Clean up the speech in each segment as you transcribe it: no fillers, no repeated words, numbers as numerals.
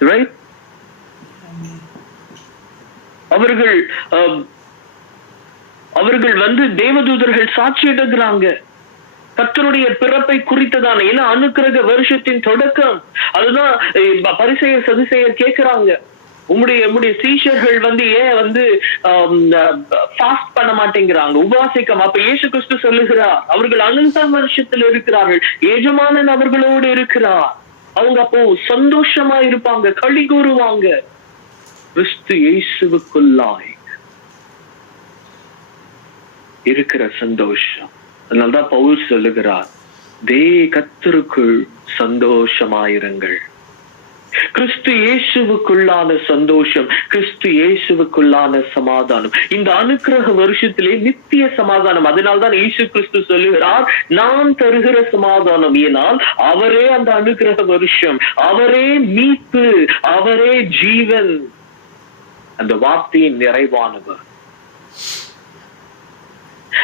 Right? அவர்கள் தேவதூதர்கள் சாட்சியிடுகிறாங்க கர்த்தருடைய பிறப்பை குறித்ததான. ஏன்னா அனுக்கிரக வருஷத்தின் தொடக்கம் அதுதான். பரிசேயர் சதுசேயர் கேட்கிறாங்க, உம்முடைய சீஷர்கள் ஏன் ஃபாஸ்ட் பண்ண மாட்டேங்கிறாங்க, உபவாசிக்கம். அப்ப இயேசு கிறிஸ்து சொல்லுகிறார், அவர்கள் அனந்த வருஷத்தில் இருக்கிறார்கள், எஜமானன் அவர்களோடு இருக்கிறார். அவங்க அப்போ சந்தோஷமா இருப்பாங்க, களி கூறுவாங்க. கிறிஸ்து இயேசுவுக்குள்ளாய் இருக்கிற சந்தோஷம். அதனால்தான் பவுல் சொல்லுகிறார், கர்த்தருக்குள் சந்தோஷமாயிருங்கள். கிறிஸ்து இயேசுவுக்குள்ளான சந்தோஷம், கிறிஸ்து இயேசுவுக்குள்ளான சமாதானம். இந்த அனுக்கிரக வருஷத்திலே நித்திய சமாதானம். அதனால்தான் இயேசு கிறிஸ்து சொல்லுகிறார், நான் தருகிற சமாதானம். ஏனால் அவரே அந்த அனுக்கிரக வருஷம், அவரே மீட்பு, அவரே ஜீவன். அந்த வார்த்தையின் நிறைவானவர்.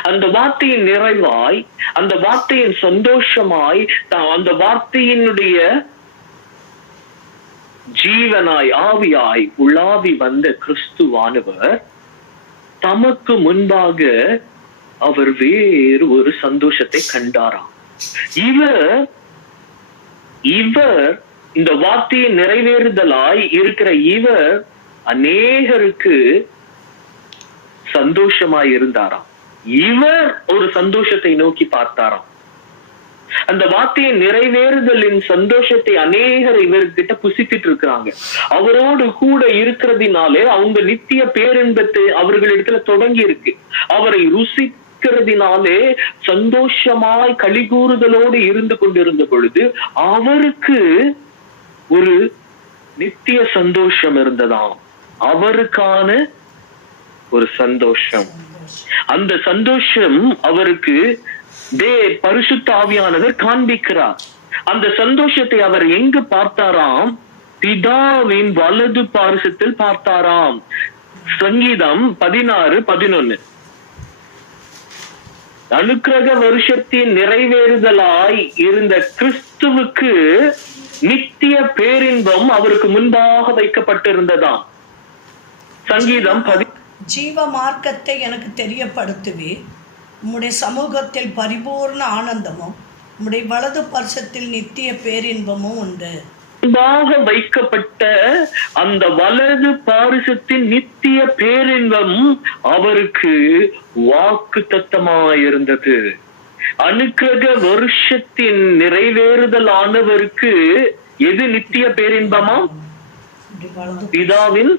அந்த வார்த்தையின் நிறைவாய், அந்த வார்த்தையின் சந்தோஷமாய், அந்த வார்த்தையினுடைய ஜீவனாய் ஆவியாய் உலாவி வந்த கிறிஸ்துவானவர் தமக்கு முன்பாக அவர் வேறு ஒரு சந்தோஷத்தை கண்டாராம். இவர் இந்த வார்த்தையை நிறைவேறுதலாய் இருக்கிற இவர் அநேகருக்கு சந்தோஷமாய் இருந்தாராம். இவர் ஒரு சந்தோஷத்தை நோக்கி பார்த்தாராம். அந்த வார்த்தையின் நிறைவேறுதலின் சந்தோஷத்தை அநேகர் இவர்கிட்ட புசித்துட்டு இருக்கிறாங்க. அவரோடு கூட இருக்கிறதுனாலே அவங்க நித்திய பேரின்பத்தை அவர்களிடத்துல தொடங்கி இருக்கு. அவரை ருசிக்கிறதுனாலே சந்தோஷமாய் களிகூறுதலோடு இருந்து கொண்டிருந்த பொழுது அவருக்கு ஒரு நித்திய சந்தோஷம் இருந்ததாம். அவருக்கான ஒரு சந்தோஷம். அந்த சந்தோஷம் அவருக்கு பரிசுத்த ஆவியானவர் காண்பிக்கிறார். அந்த சந்தோஷத்தை அவர் எங்கு பார்த்தாராம்? பிதாவின் வலது பாரிசத்தில் பார்த்தாராம். சங்கீதம் 16:11. அனுக்கிரக வருஷத்தின் நிறைவேறுதலாய் இருந்த கிறிஸ்துவுக்கு நித்திய பேரின்பம் அவருக்கு முன்பாக வைக்கப்பட்டிருந்ததாம். சங்கீதம் ஜீவ மார்க்கத்தை எனக்கு தெரியப்படுத்துவே, உம்முடைய சமூகத்தில் பரிபூர்ண ஆனந்தமும் உம்முடைய வலது பரிசத்தில் நித்திய பேரின்பமும் உண்டு. முன்பாக வைக்கப்பட்ட அந்த வலது பாரிசத்தின் நித்திய பேரின்பம் அவருக்கு வாக்கு தத்தமாயிருந்தது. அனுக்கிரக வருஷத்தின் நிறைவேறுதல் ஆனவருக்கு எது நித்திய பேரின்பமா? பிதாவின்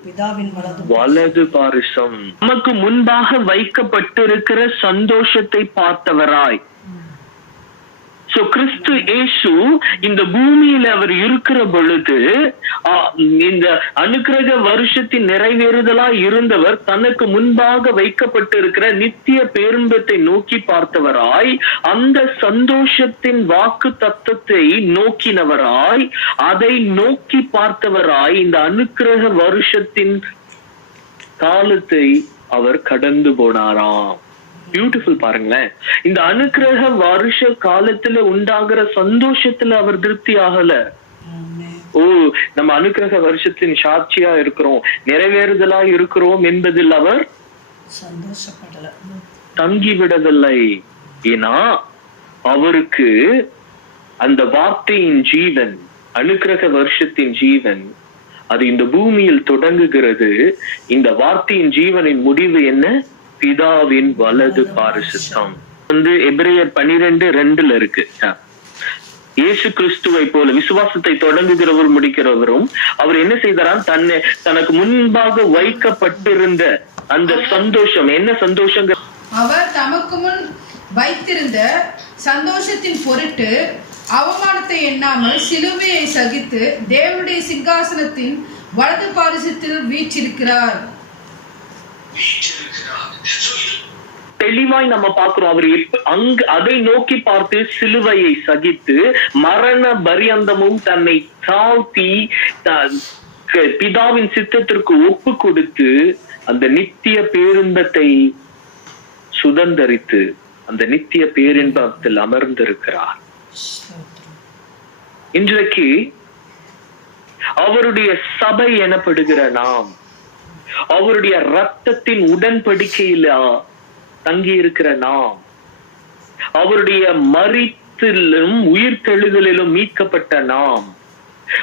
வலது பாரிசம். நமக்கு முன்பாக வைக்கப்பட்டிருக்கிற சந்தோஷத்தை பார்த்தவராய். சோ கிறிஸ்து இயேசு இந்த பூமியில அவர் இருக்கிற பொழுது இந்த அனுக்கிரக வருஷத்தின் நிறைவேறுதலாய் இருந்தவர் தனக்கு முன்பாக வைக்கப்பட்டிருக்கிற நித்திய பேரின்பத்தை நோக்கி பார்த்தவராய், அந்த சந்தோஷத்தின் வாக்கு தத்தத்தை நோக்கினவராய், அதை நோக்கி பார்த்தவராய் இந்த அனுக்கிரக வருஷத்தின் காலத்தை அவர் கடந்து போனாராம். பியூட்டிஃபுல். பாருங்களேன், இந்த அனுக்கிரக வருஷ காலத்துல உண்டாகிற சந்தோஷத்துல அவர் திருப்தி ஆகல. நம்ம அனுக்கிரக வருஷத்தின் சாட்சியா இருக்கிறோம், நிறைவேறுதலா இருக்கிறோம் என்பதில் அவர் தங்கிவிடவில்லை. ஏன்னா அவருக்கு அந்த வார்த்தையின் ஜீவன், அனுக்கிரக வருஷத்தின் ஜீவன், அது இந்த பூமியில் தொடங்குகிறது. இந்த வார்த்தையின் ஜீவனின் முடிவு என்ன? பிதாவின் வலது பாரிசத்தம். எபிரேயர் 12:2 இருக்கு. இயேசு கிறிஸ்துவை போல விசுவாசத்தை தொடங்குகிறவர் முடிக்கிறவரும் அவர் என்ன செய்தாராம்? தனக்கு முன்பாக வைக்கப்பட்டிருந்த அந்த சந்தோஷம், என்ன சந்தோஷம்? அவர் தமக்கு முன் வைத்திருந்த சந்தோஷத்தின் பொருட்டு அவமானத்தை எண்ணாமல் சிலுவையை சகித்து தேவனுடைய சிங்காசனத்தின் வலது பாரிசத்தில் வீற்றிருக்கிறார். தெளிவாய் நம்ம பார்க்கிறோம். அவர் அதை நோக்கி பார்த்து சிலுவையை சகித்து மரண பரியந்தமும் தன்னை தாழ்த்தி பிதாவின் சித்தத்திற்கு ஒப்பு கொடுத்து அந்த நித்திய பேரின்பத்தை சுதந்தரித்து அந்த நித்திய பேரின்பத்தில் அமர்ந்திருக்கிறார். இன்றைக்கு அவருடைய சபை எனப்படுகிற நாம், அவருடைய இரத்தத்தின் உடன்படிக்கையில தங்கி இருக்கிற நாம், அவருடைய மரித்திலும் உயிர்த்தெழுதலிலும் மீட்கப்பட்ட நாம்,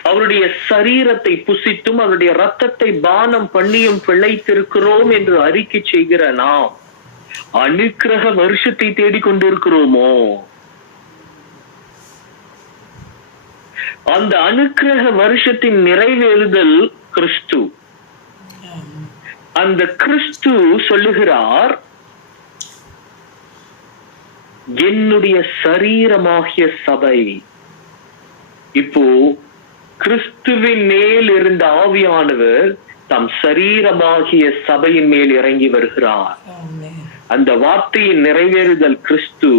அவருடைய சரீரத்தை புசித்தும் அவருடைய இரத்தத்தை பானம் பண்ணியும் பிழைத்திருக்கிறோம் என்று அறிக்கை செய்கிற நாம் அனுக்கிரக வருஷத்தை தேடிக்கொண்டிருக்கிறோமோ? அந்த அனுக்கிரக வருஷத்தின் நிறைவேறுதல் கிறிஸ்து. அந்த கிறிஸ்து சொல்லுகிறார், என்னுடைய சரீரமாகிய சபை. இப்போ கிறிஸ்துவின் மேல் இருந்த ஆவியானவர் தம் சரீரமாகிய சபையின் மேல் இறங்கி வருகிறார். அந்த வார்த்தையின் நிறைவேறுதல் கிறிஸ்து.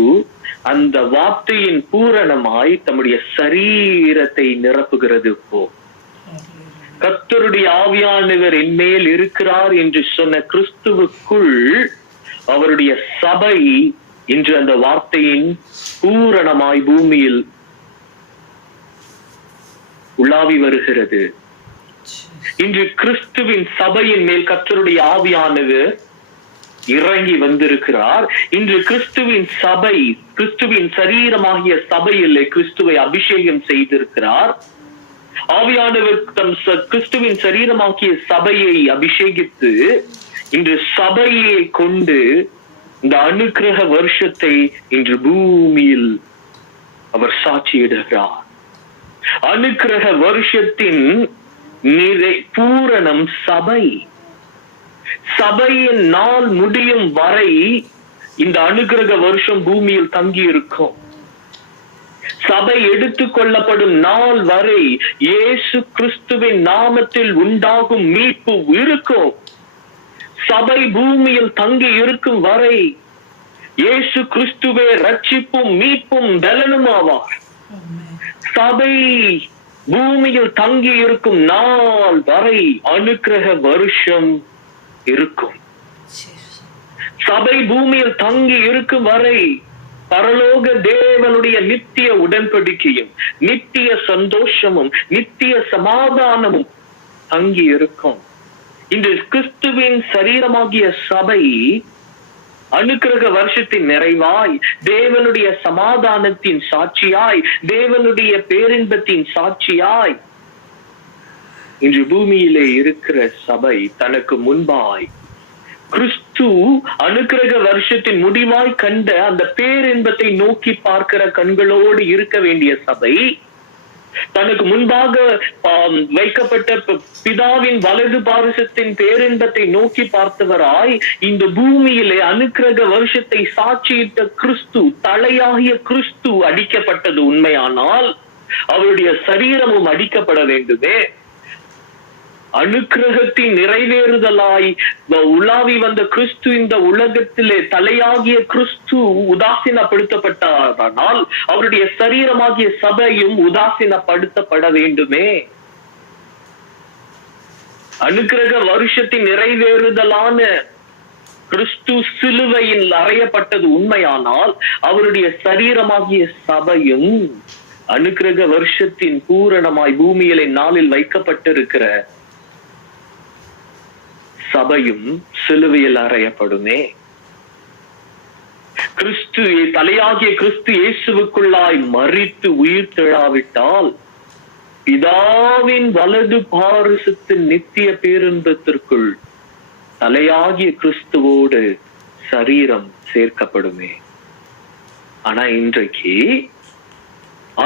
அந்த வார்த்தையின் பூரணமாய் தம்முடைய சரீரத்தை நிரப்புகிறது. இப்போ கர்த்தருடைய ஆவியானவர் என்மேல் இருக்கிறார் என்று சொன்ன கிறிஸ்துவுக்குள் அவருடைய சபை இன்று அந்த வார்த்தையின் பூரணமாய் பூமியில் உலாவி வருகிறது. இன்று கிறிஸ்துவின் சபையின் மேல் கர்த்தருடைய ஆவியானவர் இறங்கி வந்திருக்கிறார். இன்று கிறிஸ்துவின் சபை, கிறிஸ்துவின் சரீரமாகிய சபையில் கிறிஸ்துவை அபிஷேகம் செய்திருக்கிறார். ஆவியானவர் தம் கிறிஸ்துவின் சரீரமாகிய சபையை அபிஷேகித்து இன்று சபையை கொண்டு இந்த அனுக்கிரக வருஷத்தை இன்று பூமியில் அவர் சாட்சியிடுகிறார். அனுக்கிரக வருஷத்தின் பூரணம் சபை. சபையின் நாள் முடியும் வரை இந்த அனுக்கிரக வருஷம் பூமியில் தங்கி இருக்கும். சபை எடுத்துக் கொள்ளப்படும் நாள் வரை இயேசு கிறிஸ்துவின் நாமத்தில் உண்டாகும் மீட்பு இருக்கும். சபை பூமியில் தங்கி இருக்கும் வரை இயேசு கிறிஸ்துவே ரட்சிப்பும் மீட்பும் பலனும் ஆவார். சபை பூமியில் தங்கி இருக்கும் நாள் வரை அனுக்கிரக வருஷம் இருக்கும். சபை பூமியில் தங்கி இருக்கும் வரை பரலோக தேவனுடைய நித்திய உடன்படிக்கையும் நித்திய சந்தோஷமும் நித்திய சமாதானமும் தங்கி இருக்கும். இந்த கிறிஸ்துவின் சரீரமாகிய சபை அனுக்கிரக வருஷத்தின் நிறைவாய், தேவனுடைய சமாதானத்தின் சாட்சியாய், தேவனுடைய பேரின்பத்தின் சாட்சியாய் இன்று பூமியிலே இருக்கிற சபை தனக்கு முன்பாய் கிறிஸ்து அனுக்கிரக வருஷத்தின் முடிவாய் கண்ட அந்த பேரின்பத்தை நோக்கி பார்க்கிற கண்களோடு இருக்க வேண்டிய சபை, தனக்கு முன்பாக வைக்கப்பட்ட பிதாவின் வலது பாரிசத்தின் பேரின்பத்தை நோக்கி பார்த்தவராய் இந்த பூமியிலே அனுக்கிரக வருஷத்தை சாட்சியிட்ட கிறிஸ்து, தலையாகிய கிறிஸ்து அடிக்கப்பட்டது உண்மையானால் அவருடைய சரீரமும் அடிக்கப்பட வேண்டுமே. அனுக்கிரகத்தின் நிறைவேறுதலாய் உலாவி வந்த கிறிஸ்து இந்த உலகத்திலே தலையாகிய கிறிஸ்து உதாசீனப்படுத்தப்பட்டால் அவருடைய சரீரமாகிய சபையும் உதாசீனப்படுத்தப்பட வேண்டுமே. அனுக்கிரக வருஷத்தின் நிறைவேறுதலான கிறிஸ்து சிலுவையில் அறையப்பட்டது உண்மையானால் அவருடைய சரீரமாகிய சபையும் அனுக்கிரக வருஷத்தின் பூரணமாய் பூமியிலே நாளில் வைக்கப்பட்டிருக்கிற சபையும் சிலுவையில் அறையப்படுமே. கிறிஸ்து தலையாகிய கிறிஸ்து இயேசுவுக்குள்ளாய் மரித்து உயிர் தெழாவிட்டால் பிதாவின் வலது பாரிசத்தின் நித்திய பேரின்பத்திற்குள் தலையாகிய கிறிஸ்துவோடு சரீரம் சேர்க்கப்படுமே. ஆனா இன்றைக்கு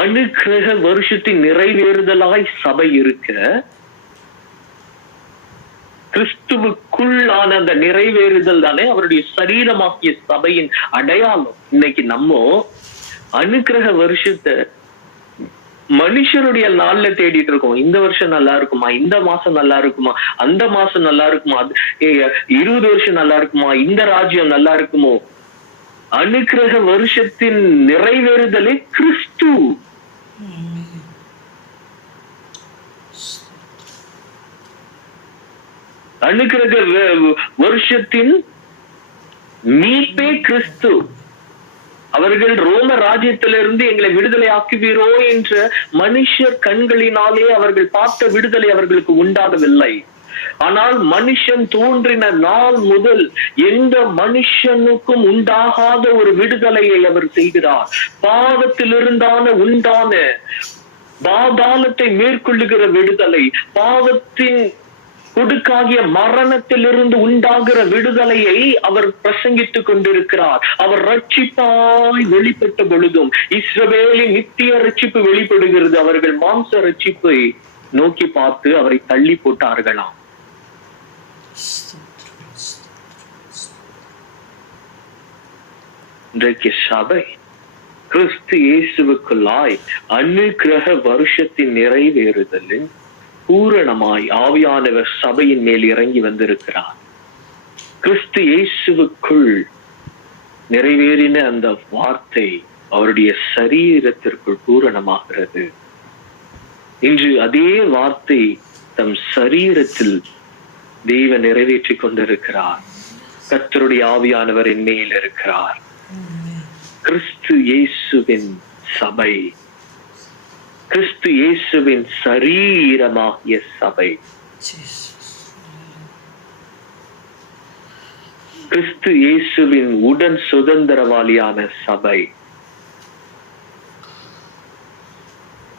அனுக்கிரக வருஷத்தின் நிறைவேறுதலாய் சபை இருக்க, கிறிஸ்துவுக்குள்ளான அந்த நிறைவேறுதல் தானே அவருடைய சரீரமாகிய சபையின் அடையாளம். இன்னைக்கு நம்ம அனுக்கிரக வருஷத்தை மனுஷருடைய நாள்ல தேடிட்டு இருக்கோம். இந்த வருஷம் நல்லா இருக்குமா, இந்த மாசம் நல்லா இருக்குமா, அந்த மாசம் நல்லா இருக்குமா, 20 வருஷம் நல்லா இருக்குமா, இந்த ராஜ்யம் நல்லா இருக்குமோ. அனுக்கிரக வருஷத்தின் நிறைவேறுதலே கிறிஸ்து. அனுக்கிரக வருஷத்தின் மீட்பே கிறிஸ்து. அவர்கள் ரோம ராஜ்யத்திலிருந்து எங்களை விடுதலை ஆக்குவீரோ என்ற மனுஷர் கண்களினாலே அவர்கள் பார்த்த விடுதலை அவர்களுக்கு உண்டாகவில்லை. ஆனால் மனுஷன் தோன்றின நாள் முதல் எந்த மனுஷனுக்கும் உண்டாகாத ஒரு விடுதலையை அவர் செய்கிறார். பாவத்திலிருந்தான உண்டான பாதாளத்தை மேற்கொள்ளுகிற விடுதலை, பாவத்தின் கொடுக்காகிய மரணத்திலிருந்து உண்டாகிற விடுதலையை அவர் பிரசங்கித்துக் கொண்டிருக்கிறார். அவர் ரட்சிப்பாய் வெளிப்பட்ட பொழுதும் இஸ்ரவேலின் நித்திய ரட்சிப்பு வெளிப்படுகிறது. அவர்கள் மாம்ச ரட்சிப்பை நோக்கி பார்த்து அவரை தள்ளி போட்டார்களாம். இன்றைக்கு சபை கிறிஸ்து இயேசுவுக்குள்ளாய் அனுக்கிரக வருஷத்தின் நிறைவேறுதலில் பூரணமாய் ஆவியானவர் சபையின் மேல் இறங்கி வந்திருக்கிறார். கிறிஸ்து இயேசுவுக்குள் நிறைவேறின அந்த வார்த்தை அவருடைய சரீரத்திற்குள் பூரணமாகிறது. இன்று அதே வார்த்தை தம் சரீரத்தில் தேவன் நிறைவேற்றி கொண்டிருக்கிறார். கர்த்தருடைய ஆவியானவர் என் மேல் இருக்கிறார். கிறிஸ்து இயேசுவின் சபை, கிறிஸ்து இயேசுவின் சரீரமாகிய சபை, கிறிஸ்து இயேசுவின் உடன் சுதந்திரவாளியான சபை.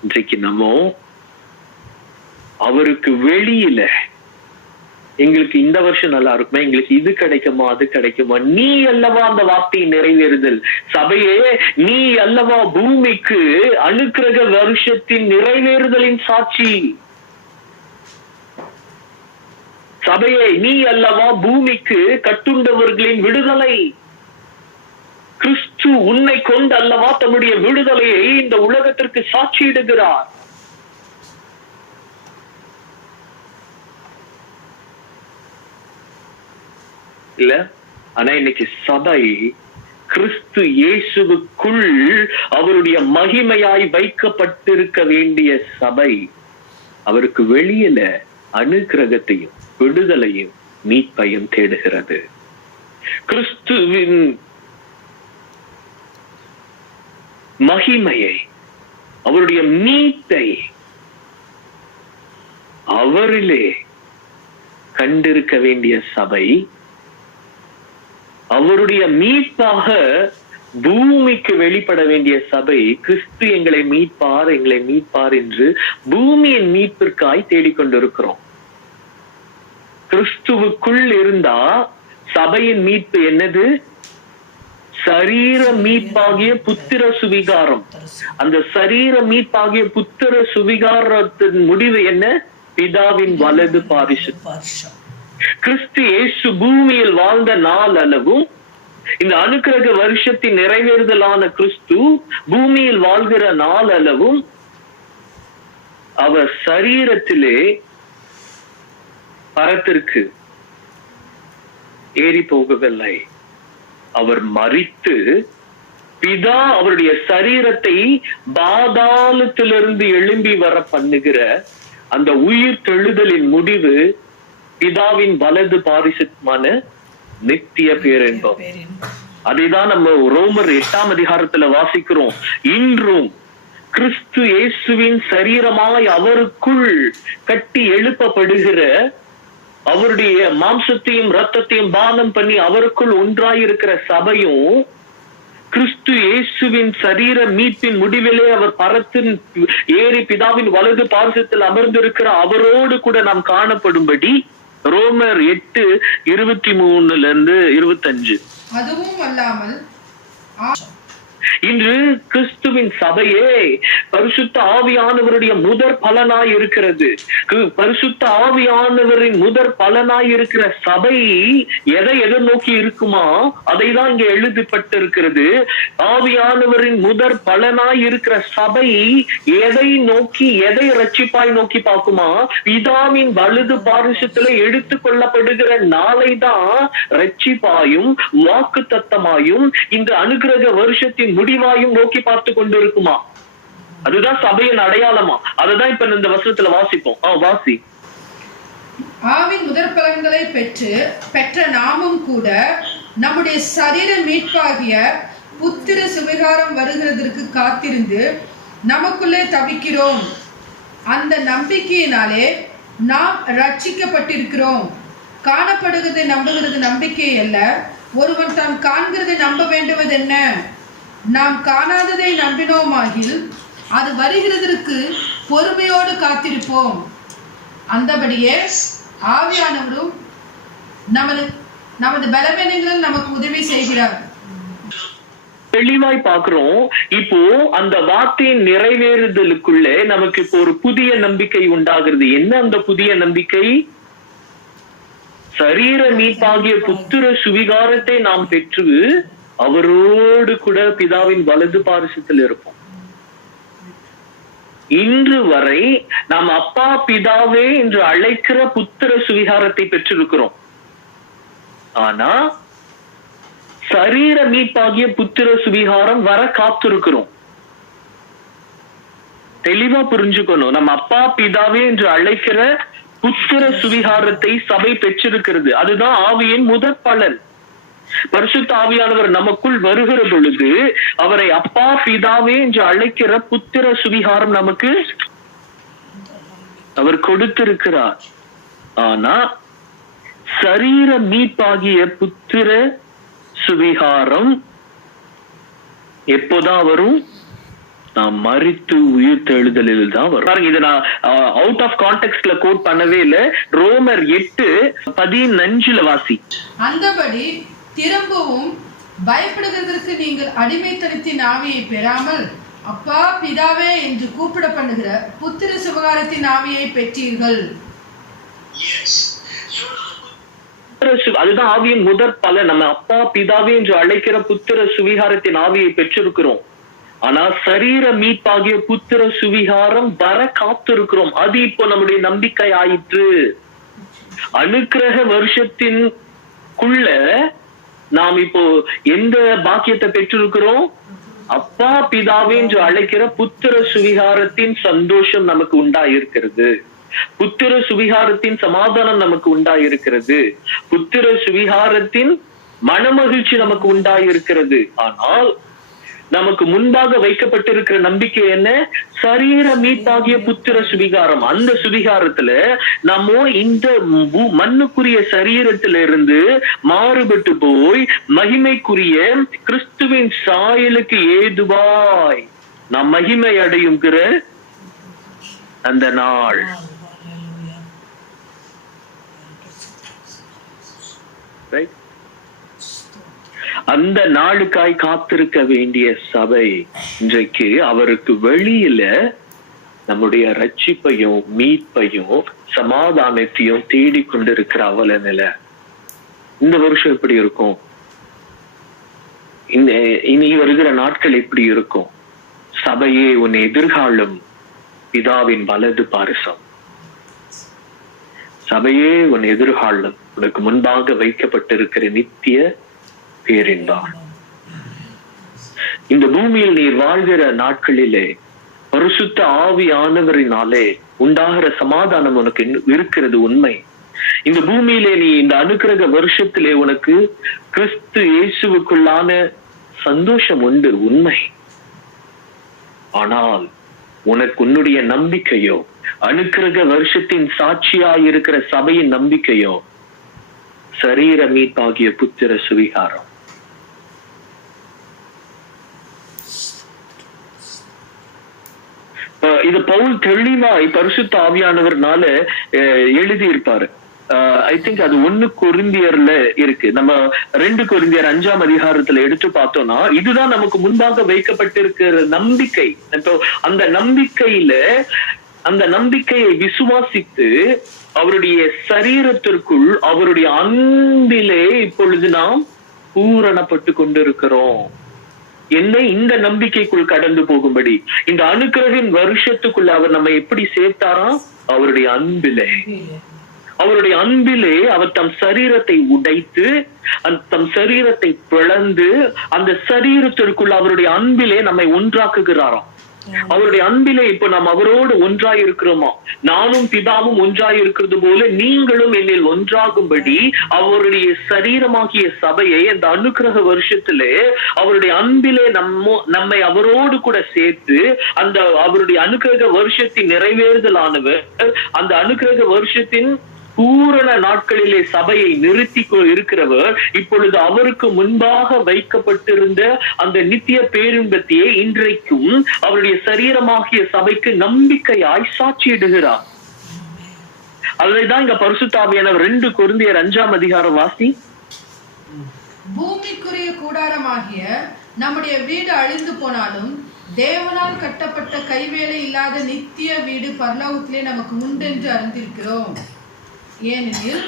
இன்றைக்கு நம்ம அவருக்கு வெளியில எங்களுக்கு இந்த வருஷம் நல்லா இருக்குமா, எங்களுக்கு இது கிடைக்குமா அது கிடைக்குமா, நீ அல்லவா அந்த வார்த்தையை நிறைவேறுதல். சபையே, நீ அல்லவா பூமிக்கு அனுக்கிரக வருஷத்தின் நிறைவேறுதலின் சாட்சி. சபையே, நீ அல்லவா பூமிக்கு கட்டுண்டவர்களின் விடுதலை. கிறிஸ்து உன்னை கொண்டு அல்லவா தம்முடைய விடுதலையை இந்த உலகத்திற்கு சாட்சியிடுகிறார். இல்ல, ஆனா இன்னைக்கு சபை கிறிஸ்து இயேசுவுக்குள் அவருடைய மகிமையாய் வைக்கப்பட்டிருக்க வேண்டிய சபை அவருக்கு வெளியில அனுக்கிரகத்தையும் விடுதலையும் மீட்பையும் தேடுகிறது. கிறிஸ்துவின் மகிமையை, அவருடைய மீட்பை அவரிலே கண்டிருக்க வேண்டிய சபை, அவருடைய மீட்பாக பூமிக்கு வெளிப்பட வேண்டிய சபை, கிறிஸ்து எங்களை மீட்பார் எங்களை மீட்பார் என்று பூமியின் மீட்பிற்காய் தேடிக்கொண்டிருக்கிறோம். கிறிஸ்துவுக்குள் இருந்தா சபையின் மீட்பு என்னது? சரீர மீட்பாகிய புத்திர சுவிகாரம். அந்த சரீர மீட்பாகிய புத்திர சுவிகாரத்தின் முடிவு என்ன? பிதாவின் வலது பாரிசம். கிறிஸ்து இயேசு பூமியில் வாழ்ந்த நாள் அளவும் இந்த அனுக்கிரக வருஷத்தின் நிறைவேறுதலான கிறிஸ்து பூமியில் வாழ்கிற நாள் அளவும் அவர் சரீரத்திலே பரத்திற்கு ஏறி போகவில்லை. அவர் மரித்து பிதா அவருடைய சரீரத்தை பாதாளத்திலிருந்து எழும்பி வர பண்ணுகிற அந்த உயிர் தெழுதலின் முடிவு பிதாவின் வலது பாரிசமான நித்திய பேரின்பம். அதைதான் நம்ம ரோமர் 8ஆம் அதிகாரத்துல வாசிக்கிறோம். இன்றும் கிறிஸ்து இயேசுவின் சரீரமாய் அவருக்குள் கட்டி எழுப்பப்படுகிற, அவருடைய மாம்சத்தையும் இரத்தத்தையும் பானம் பண்ணி அவருக்குள் ஒன்றாயிருக்கிற சபையும் கிறிஸ்து இயேசுவின் சரீர மீட்பின் முடிவிலே அவர் பரத்தின் ஏறி பிதாவின் வலது பாரிசத்தில் அமர்ந்திருக்கிற அவரோடு கூட நாம் காணப்படும்படி ரோமர் 8:23-25. அதுவும் அல்லாமல் இன்று கிறிஸ்துவின் சபையே பரிசுத்த ஆவியானவருடைய முதற் பலனாய் இருக்கிறது. பரிசுத்த ஆவியானவரின் முதற் பலனாய் இருக்கிற சபை எதை நோக்கி இருக்குமா? அதை தான் இங்க எழுதப்பட்டிருக்கிறது. ஆவியானவரின் முதற் பலனாய் இருக்கிற சபை எதை நோக்கி, எதை ரட்சிப்பாய் நோக்கி பார்க்குமா? பிதாவின் வலது பாரிசத்துல எடுத்துக் கொள்ளப்படுகிற நாளை தான் ரட்சிப்பாயும் வாக்கு தத்தமாயும் இந்த அனுக்கிரக வருஷத்தின் முடிவாயும் நோக்கி பார்த்து கொண்டு இருக்குமா? அதுதான் சபையின் அடையாளமா? அதுதான் இப்ப இந்த வசனத்துல வாசிப்போம். வாசி. ஆவின் முதற் பலன்களை பெற்ற நாமும் கூட நம்முடைய சரீர மீட்பாகிய புத்திர சுவிகாரம் வருகிறதற்கு காத்திருந்து நமக்குள்ளே தவிக்கிறோம். அந்த நம்பிக்கையினாலே நாம் ரட்சிக்கப்பட்டிருக்கிறோம். காணப்படுகிறதை நம்புகிறது நம்பிக்கை அல்ல, ஒருவன் தான் காண்கிறதை நம்ப வேண்டுவது என்ன? நாம் காணாததை நம்பினோமாகில் அது வருகிறதற்கு பொறுமையோடு காத்திருப்போம். அந்தபடியே ஆவியானவரும் நமது பலவீனங்களில் நமக்கு உதவி செய்கிறார். தெளிவாய் பார்க்கிறோம். இப்போ அந்த வார்த்தையின் நிறைவேறுதலுக்குள்ளே நமக்கு இப்போ ஒரு புதிய நம்பிக்கை உண்டாகிறது. என்ன அந்த புதிய நம்பிக்கை? சரீர மீட்பாகிய புத்திர சுவிகாரத்தை நாம் பெற்று அவரோடு கூட பிதாவின் வலது பாரிசத்தில் இருப்போம். இன்று வரை நாம் அப்பா பிதாவே என்று அழைக்கிற புத்திர சுவிகாரத்தை பெற்றிருக்கிறோம். ஆனா சரீர மீட்பாகிய புத்திர சுவிகாரம் வர காத்திருக்கிறோம். தெளிவா புரிஞ்சுக்கணும். நம்ம அப்பா பிதாவே என்று அழைக்கிற புத்திர சுவிகாரத்தை சபை பெற்றிருக்கிறது. அதுதான் ஆவியின் முதற் பலன். பரிசுத்த ஆவியானவர் நமக்குள் வருகிற பொழுது அவரை அப்பா பிதாவே என்று அழைக்கிற புத்திர சுவிகாரம் நமக்கு அவர் கொடுத்திருக்கிறார். ஆனா சரீர மீட்பாகிய புத்திர சுவிகாரம் எப்போதான் வரும்? நாம் மரித்து உயிர் தெழுதலில் தான் வரும். பாருங்க, இதை நான் அவுட் ஆஃப் கான்டெக்ட்ல கோட் பண்ணவே இல்லை. ரோமர் 8:15 வாசி. அந்தபடி திரும்பவும் பயப்படுகிறதற்கு நீங்கள் அடிமைத்தனத்தின் ஆவியை பெறாமல் அப்பா பிதாவே என்று கூப்பிட பண்ணுகிற புத்திர சுவிகாரத்தின் ஆவியை பெற்றீர்கள். அதுதான் ஆவியின் முதற் பலன். நம்ம அப்பா பிதாவே என்று அழைக்கிற புத்திர சுவிகாரத்தின் ஆவியை பெற்றிருக்கிறோம். ஆனா சரீர மீட்பாகிய புத்திர சுவிகாரம் வர காத்திருக்கிறோம். அது இப்போ நம்முடைய நம்பிக்கை ஆயிற்று. அனுக்கிரக வருஷத்தின்குள்ள நாம் இப்போ எந்த பாக்கியத்தை பெற்றிருக்கிறோம்? அப்பா பிதாவே என்று அழைக்கிற புத்திர சுவிகாரத்தின் சந்தோஷம் நமக்கு உண்டாயிருக்கிறது. புத்திர சுவிகாரத்தின் சமாதானம் நமக்கு உண்டாயிருக்கிறது. புத்திர சுவிகாரத்தின் மனமகிழ்ச்சி நமக்கு உண்டாயிருக்கிறது. ஆனால் நமக்கு முன்பாக வைக்கப்பட்டிருக்கிற நம்பிக்கை என்ன? சரீர மீட்பாகிய புத்திர சுவிகாரம். அந்த சுவிகாரத்துல நம்ம இந்த மண்ணுக்குரிய சரீரத்திலிருந்து மாறுபட்டு போய் மகிமைக்குரிய கிறிஸ்துவின் சாயலுக்கு ஏதுவாய் நாம் மகிமை அடையுங்கிற அந்த நாள். அந்த நாளுக்காய் காத்திருக்க வேண்டிய சபை இன்றைக்கு அவருக்கு வெளியில நம்முடைய ரட்சிப்பையும் மீட்பையும் சமாதானத்தையும் தேடிக்கொண்டிருக்கிற அவல நிலை. இந்த வருஷம் எப்படி இருக்கும்? இனி வருகிற நாட்கள் எப்படி இருக்கும்? சபையே உன் எதிர்காலம் பிதாவின் வலது பாரிசம். சபையே உன் எதிர்காலம், உனக்கு முன்பாக வைக்கப்பட்டிருக்கிற நித்திய பேரின்பம். இந்த பூமியில் நீர் வாழ்கிற நாட்களிலே பரிசுத்த ஆவியானவரினாலே உண்டாகிற சமாதானம் உனக்கு இருக்கிறது உண்மை. இந்த பூமியிலே நீ இந்த அனுக்கிரக வருஷத்திலே உனக்கு கிறிஸ்து இயேசுவுக்குள்ளான சந்தோஷம் உண்டு, உண்மை. ஆனால் உனக்கு உன்னுடைய நம்பிக்கையோ, அனுக்கிரக வருஷத்தின் சாட்சியாயிருக்கிற சபையின் நம்பிக்கையோ சரீர மீட்பாகிய புத்திர சுவிகாரம். இது பவுல் தெளிவாய் பரிசுத்த ஆவியானவர்னால எழுதியிருப்பாரு. ஐ திங்க் அது 1 கொரிந்தியர்ல இருக்கு. நம்ம 2 கொரிந்தியர் 5ஆம் அதிகாரத்துல எடுத்து பார்த்தோம்னா இதுதான் நமக்கு முன்பாக வைக்கப்பட்டிருக்கிற நம்பிக்கை. அந்த நம்பிக்கையில அந்த நம்பிக்கையை விசுவாசித்து அவருடைய சரீரத்திற்குள் அவருடைய அன்பிலே இப்பொழுது நாம் பூரணப்பட்டு கொண்டிருக்கிறோம். என்னை இந்த நம்பிக்கைக்குள் கடந்து போகும்படி இந்த அனுக்கிரகின் வருஷத்துக்குள்ள அவர் நம்ம எப்படி சேர்த்தாராம்? அவருடைய அன்பிலே. அவருடைய அன்பிலே அவர் தம் சரீரத்தை உடைத்து தம் சரீரத்தை பிளந்து அந்த சரீரத்திற்குள் அவருடைய அன்பிலே நம்மை ஒன்றாக்குகிறாராம். அவருடைய அன்பிலே இப்ப நாம் அவரோடு ஒன்றாய் இருக்கிறோமா? நானும் பிதாவும் ஒன்றாய் இருக்கிறது போல நீங்களும் என்னில் ஒன்றாகும்படி அவருடைய சரீரமாகிய சபையை அந்த அனுக்கிரக வருஷத்திலே அவருடைய அன்பிலே நம்மை அவரோடு கூட சேர்த்து அந்த அவருடைய அனுக்கிரக வருஷத்தின் நிறைவேறுதலானவர் அந்த அனுக்கிரக வருஷத்தின் பூரண நாட்களிலே சபையை நிறுத்தி இருக்கிறவர் இப்பொழுது அவருக்கு முன்பாக வைக்கப்பட்டிருந்த அந்த நித்திய பேரின்பத்தையே இன்றைக்கும் அவருடைய சரீரமாகிய சபைக்கு நம்பிக்கையாய் சாட்சியிடுகிறார். அதுதான் இங்க பரிசுத்த ஆவியானவர் 2 கொரிந்தியர் 5ஆம் அதிகாரம் வாசி. பூமிக்குரிய கூடாரமாகிய நம்முடைய வீடு அழிந்து போனாலும் தேவனால் கட்டப்பட்ட கைவேலை இல்லாத நித்திய வீடு பரலோகத்திலே நமக்கு உண்டென்று அறிந்திருக்கிறோம். ஏனெனில்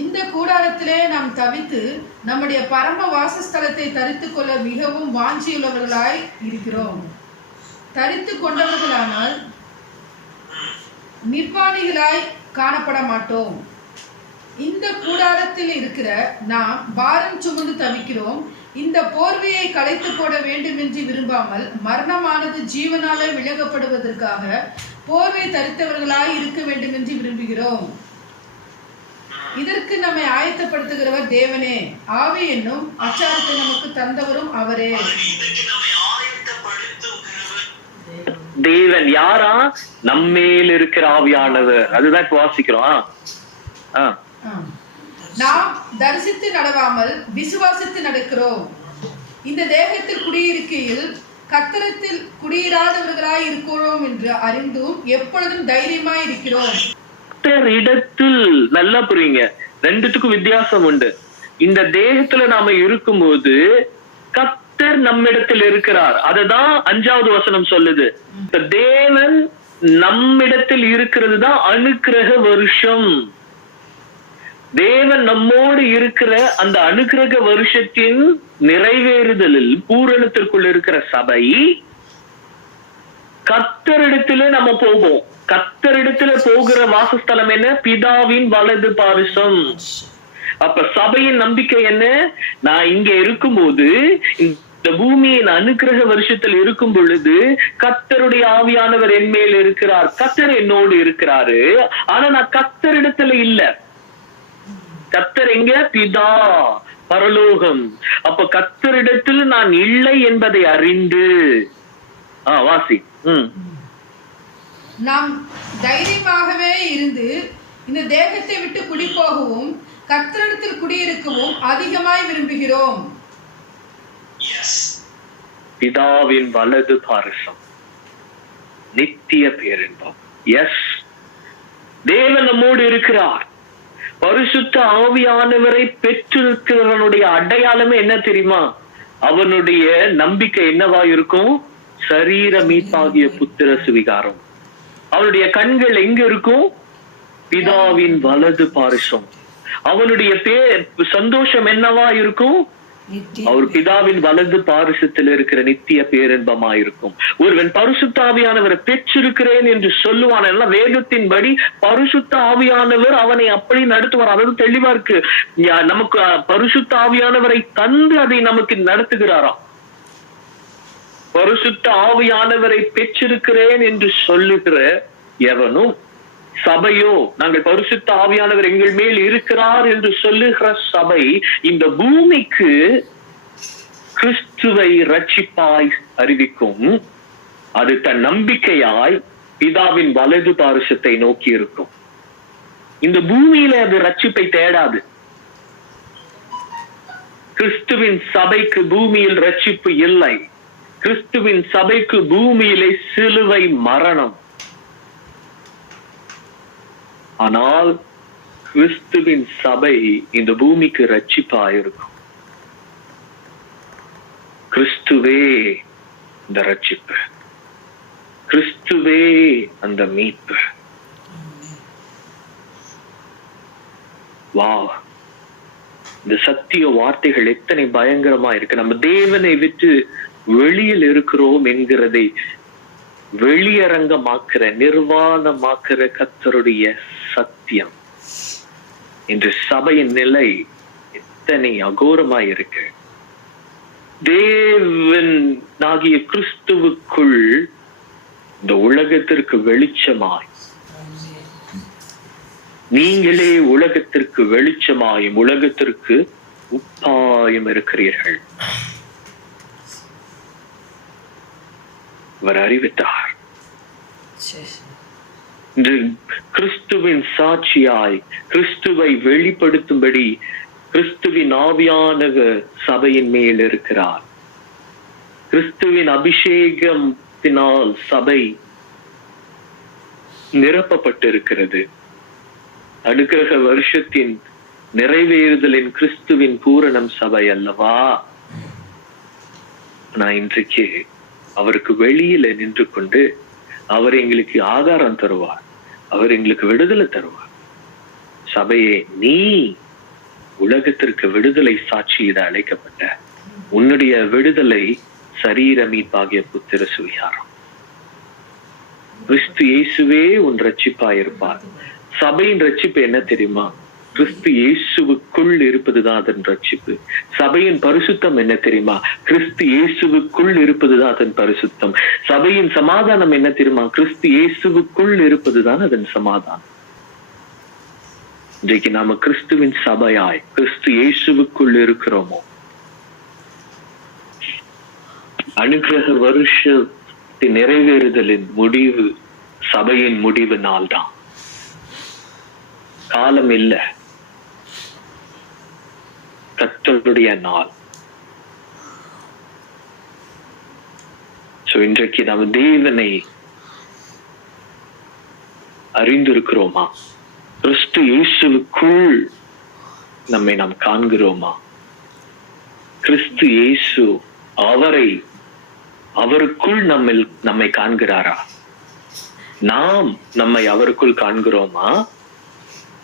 இந்த கூடாரத்திலே நாம் தவித்து நம்முடைய பரம வாசஸ்தலத்தை தரித்துக் கொள்ள மிகவும் வாஞ்சியுள்ளவர்களாய் இருக்கிறோம். தரித்து கொண்டவர்களானால் நிர்வாணிகளாய் காணப்பட மாட்டோம். இந்த கூடாரத்தில் இருக்கிற நாம் பாரம் சுமந்து தவிக்கிறோம். இந்த போர்வையை களைத்து போட வேண்டும் என்று விரும்பாமல் மரணமானது ஜீவனாலே விலகப்படுவதற்காக போர்வை தரித்தவர்களாய் இருக்க வேண்டும் என்று விரும்புகிறோம். இதற்கு நம்மை ஆயத்தப்படுத்துகிறவர் தேவனே. ஆவி என்னும் அச்சாரத்தை நமக்கு தந்தவரும் அவரே. தேவன் யாரா? நம்மேல் இருக்கிற ஆவியானவர். அதுதான் வாசிக்கிறோம். நாம் தரிசித்து நடவாமல் விசுவாசித்து நடக்கிறோம். இந்த தேகத்தில் குடியிருக்கையில் கர்த்தரத்தில் குடியிராதவர்களாய் இருக்கிறோம் என்று அறிந்தும் எப்பொழுதும் தைரியமாய் இருக்கிறோம். இடத்தில் நல்லா புரியுங்க, 2த்துக்கும் வித்தியாசம் உண்டு. இந்த தேகத்துல நாம இருக்கும்போது கர்த்தர் நம்மிடத்தில் இருக்கிறார். அதுதான் 5வது வசனம் சொல்லுது. தேவன் நம்மிடத்தில் இருக்கிறது தான் அனுக்கிரக வருஷம். தேவன் நம்மோடு இருக்கிற அந்த அனுக்கிரக வருஷத்தின் நிறைவேறுதலில் பூரணத்திற்குள் இருக்கிற சபை கர்த்தரிடத்திலே நம்ம போவோம். கர்த்தரிடத்துல போகிற வாசஸ்தலம் என்ன? பிதாவின் வலது பாரிசம். அப்ப சபையின் நம்பிக்கை என்ன? நான் இங்க இருக்கும்போது இந்த பூமியின் அனுக்கிரக வருஷத்தில் இருக்கும் பொழுது கர்த்தருடைய ஆவியானவர் என் மேல் இருக்கிறார், கர்த்தர் என்னோடு இருக்கிறாரு. ஆனா நான் கர்த்தரிடத்துல இல்ல. கர்த்தர் எங்க? பிதா, பரலோகம். அப்ப கர்த்தரிடத்தில் நான் இல்லை என்பதை அறிந்து வாசி. நாம் தைரியமாகவே இருந்து இந்த தேகத்தை விட்டு குடிபோகவும் கர்த்தரிடத்தில் குடியிருக்கவும் அதிகமாய் விரும்புகிறோம். பிதாவின் வலது பாரிசம், நித்திய பேரின்பம். எஸ், தேவன் நம்மோடு இருக்கிறார். பரிசுத்த ஆவியானவரை பெற்றிருக்கிறவனுடைய அடையாளமே என்ன தெரியுமா? அவனுடைய நம்பிக்கை என்னவா இருக்கும்? சரீர மீட்பாகிய புத்திர சுவிகாரம். அவனுடைய கண்கள் எங்க இருக்கும்? பிதாவின் வலது பாரிசம். அவனுடைய சந்தோஷம் என்னவா இருக்கும்? அவர் பிதாவின் வலது பாரிசத்தில் இருக்கிற நித்திய பேரின்பமா இருக்கும். ஒருவன் பரிசுத்த ஆவியானவரை பெற்றிருக்கிறேன் என்று சொல்லுவான். எல்லாம் வேதத்தின்படி பரிசுத்த ஆவியானவர் அவனை அப்படி நடத்துவார். அதாவது தெளிவா இருக்கு. நமக்கு பரிசுத்த ஆவியானவரை தந்து அதை நமக்கு நடத்துகிறாராம். பரிசுத்த ஆவியானவரை பெற்றிருக்கிறேன் என்று சொல்லுகிற எவனும் சபையோ, நாங்கள் பரிசுத்த ஆவியானவர் எங்கள் மேல் இருக்கிறார் என்று சொல்லுகிற சபை இந்த பூமிக்கு கிறிஸ்துவை ரட்சிப்பாய் அறிவிக்கும். அது தன் நம்பிக்கையாய் பிதாவின் வலது பாரிசத்தை நோக்கி இருக்கும். இந்த பூமியில அது ரட்சிப்பை தேடாது. கிறிஸ்துவின் சபைக்கு பூமியில் ரட்சிப்பு இல்லை. கிறிஸ்துவின் சபைக்கு பூமியிலே சிலுவை மரணம். ஆனால் கிறிஸ்துவின் சபை இந்த பூமிக்கு ரட்சிப்பாயிருக்கும். கிறிஸ்துவே இந்த ரட்சிப்பு, கிறிஸ்துவே அந்த மீட்பு. வா, இந்த சத்திய வார்த்தைகள் எத்தனை பயங்கரமா இருக்கு. நம்ம தேவனை விட்டு வெளியில் இருக்கிறோம் என்கிறதை வெளியரங்கமாக்குற, நிர்வாணமாக்குற கர்த்தருடைய சத்தியம். இன்று சபையின் நிலை எத்தனை அகோரமாய் இருக்கு. தேவன் ஆகிய கிறிஸ்துவுக்குள் இந்த உலகத்திற்கு வெளிச்சமாய், நீங்களே உலகத்திற்கு வெளிச்சமாயும் உலகத்திற்கு உப்பாயும் இருக்கிறீர்கள். அவர் அறிவித்தார். இன்று கிறிஸ்துவின் சாட்சியாய் கிறிஸ்துவை வெளிப்படுத்தும்படி கிறிஸ்துவின் ஆவியானவர் சபையின் மேல் இருக்கிறார். கிறிஸ்துவின் அபிஷேகத்தினால் சபை நிரப்பப்பட்டிருக்கிறது. அனுக்கிரக வருஷத்தின் நிறைவேறுதலின் கிறிஸ்துவின் பூரணம் சபை அல்லவா? நான் இன்றைக்கு அவருக்கு வெளியில நின்று கொண்டு அவர் எங்களுக்கு ஆகாரம் தருவார், அவர் எங்களுக்கு விடுதலை தருவார். சபையே, நீ உலகத்திற்கு விடுதலை சாட்சியிட அழைக்கப்பட்ட உன்னுடைய விடுதலை சரீர மீட்பாகிய புத்திர சுவிகாரம். கிறிஸ்து இயேசுவே உன் ரட்சிப்பாயிருப்பார். சபையின் ரட்சிப்பு என்ன தெரியுமா? கிறிஸ்து இயேசுவுக்குள் இருப்பதுதான் அதன் ரட்சிப்பு. சபையின் பரிசுத்தம் என்ன தெரியுமா? கிறிஸ்து இயேசுவுக்குள் இருப்பதுதான் அதன் பரிசுத்தம். சபையின் சமாதானம் என்ன தெரியுமா? கிறிஸ்து இயேசுவுக்குள் இருப்பதுதான் அதன் சமாதானம். இன்றைக்கு நாம கிறிஸ்துவின் சபையாய் கிறிஸ்து இயேசுவுக்குள் இருக்கிறோமோ? அனுக்கிரக வருஷத்தின் நிறைவேறுதலின் முடிவு சபையின் முடிவு நாள் தான். காலம் இல்ல, கர்த்தருடைய நாள். இன்றைக்கு நாம் தேவனை அறிந்திருக்கிறோமா? கிறிஸ்து இயேசுவுக்குள் நம்மை நாம் காண்கிறோமா? கிறிஸ்து இயேசு அவருக்குள் நம்மை காண்கிறாரா? நாம் நம்மை அவருக்குள் காண்கிறோமா?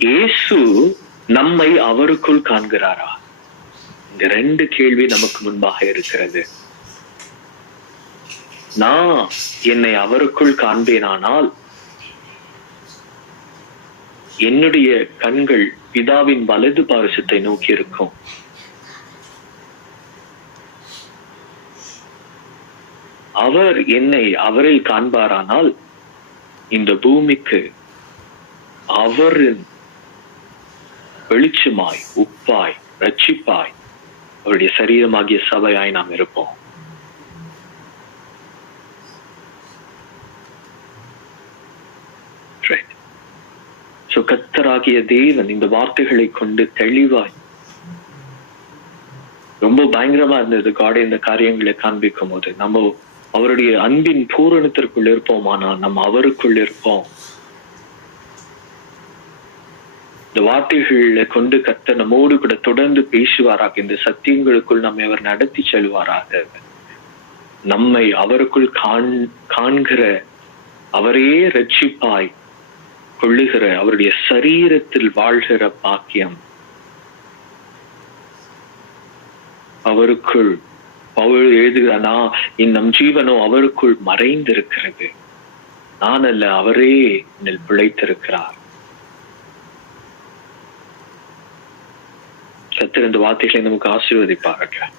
இயேசு நம்மை அவருக்குள் காண்கிறாரா? இந்த ரெண்டு கேள்வி நமக்கு முன்பாக இருக்கிறது. நான் என்னை அவருக்குள் காண்பேனானால் என்னுடைய கண்கள் பிதாவின் வலது பாரிசத்தை நோக்கி இருக்கும். அவர் என்னை அவரில் காண்பாரானால் இந்த பூமிக்கு அவரின் வெளிச்சமாய், உப்பாய், ரட்சிப்பாய், அவருடைய சரீரமாகிய சபையாய் நாம் இருப்போம். கர்த்தராகிய தேவன் இந்த வார்த்தைகளை கொண்டு தெளிவாய், ரொம்ப பயங்கரமா இருந்தது காட் இந்த காரியங்களை காண்பிக்கும் போது. நம்ம அவருடைய அன்பின் பூரணத்திற்குள் இருப்போமானா நம்ம அவருக்குள் இருப்போம். இந்த வார்த்தைகளை கொண்டு கர்த்தர் நம்மோடு கூட தொடர்ந்து பேசுவாராக. இந்த சத்தியங்களுக்குள் நம்மை அவர் நடத்தி செல்வாராக. நம்மை அவருக்குள் காண்கிற, அவரே ரட்சிப்பாய் கொள்ளுகிற, அவருடைய சரீரத்தில் வாழ்கிற பாக்கியம் அவருக்குள் எழுதுகிறானா, நம் ஜீவனோ அவருக்குள் மறைந்திருக்கிறது. நான் அல்ல, அவரே என்னில் பிழைத்திருக்கிறார். கர்த்தர் இந்த வார்த்தைகளை நமக்கு ஆசீர்வதிப்பார்கள்.